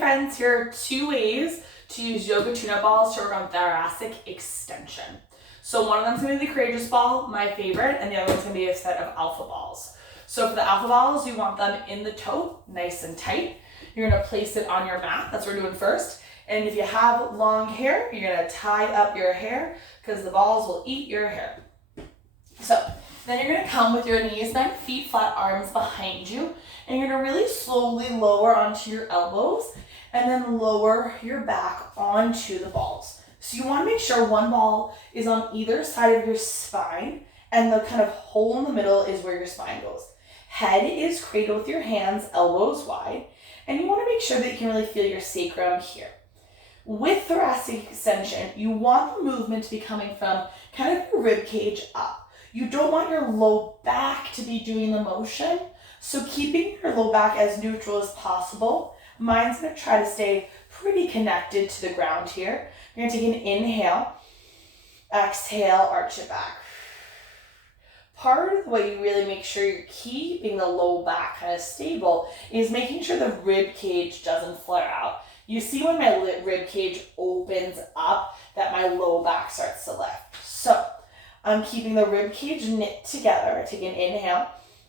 friends, here are 2 ways to use yoga tune-up balls to work on thoracic extension. So one of them is going to be the courageous ball, my favorite, and the other one's going to be a set of alpha balls. So for the alpha balls, you want them in the toe, nice and tight. You're going to place it on your mat. That's what we're doing first. And if you have long hair, you're going to tie up your hair because the balls will eat your hair. So then you're going to come with your knees bent, feet flat, arms behind you, and you're going to really slowly lower onto your elbows and then lower your back onto the balls. So you want to make sure one ball is on either side of your spine and the kind of hole in the middle is where your spine goes. Head is cradle with your hands, elbows wide, and you want to make sure that you can really feel your sacrum here. With thoracic extension, you want the movement to be coming from kind of your rib cage up. You don't want your low back to be doing the motion, so keeping your low back as neutral as possible. Mine's going to try to stay pretty connected to the ground here. You're going to take an inhale, exhale, arch it back. Part of the way you really make sure you're keeping the low back kind of stable is making sure the rib cage doesn't flare out. You see when my rib cage opens up that my low back starts to lift. So I'm keeping the rib cage knit together. Take an inhale,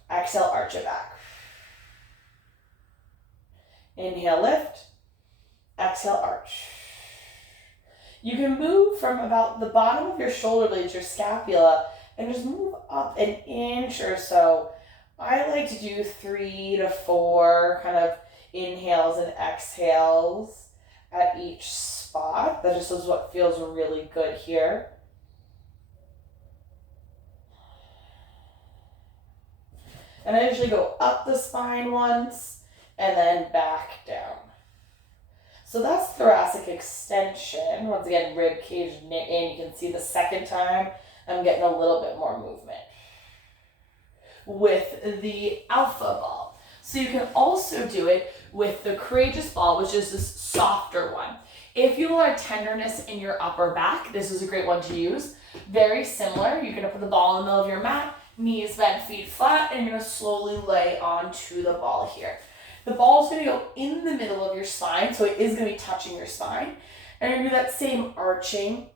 exhale, arch it back. Inhale, lift, exhale, arch. You can move from about the bottom of your shoulder blades, your scapula, and just move up an inch or so. I like to do 3 to 4 kind of inhales and exhales at each spot. That just is what feels really good here. And I usually go up the spine once and then back down. So that's thoracic extension. Once again, rib cage knit in. You can see the second time I'm getting a little bit more movement with the alpha ball. So you can also do it with the courageous ball, which is this softer one. If you want tenderness in your upper back, this is a great one to use. Very similar. You're going to put the ball in the middle of your mat, knees bent, feet flat, and you're going to slowly lay onto the ball here. The ball is going to go in the middle of your spine, so it is going to be touching your spine. And you're going to do that same arching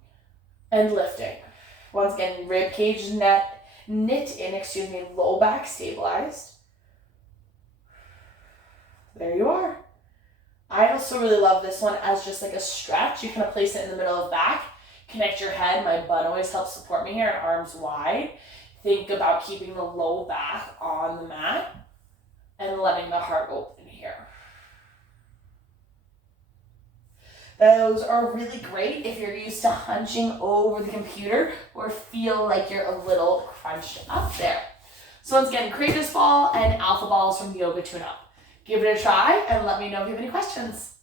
and lifting. Once again, rib cage knit in, low back stabilized. There you are. I also really love this one as just like a stretch. You kind of place it in the middle of back, connect your head. My butt always helps support me here, and arms wide. Think about keeping the low back on the mat and letting the heart open here. Those are really great if you're used to hunching over the computer or feel like you're a little crunched up there. So once again, courageous ball and alpha balls from Yoga Tune Up. Give it a try and let me know if you have any questions.